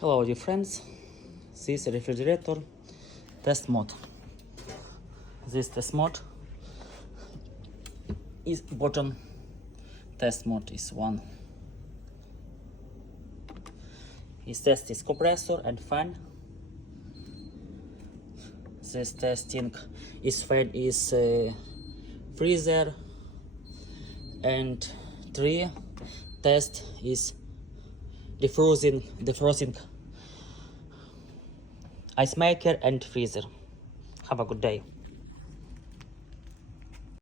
Hello dear friends, this refrigerator test mode. This test mode is bottom test mode is one. This test is compressor and fan. This testing is fan is freezer, and 3 test is defrosting ice maker and freezer. Have a good day.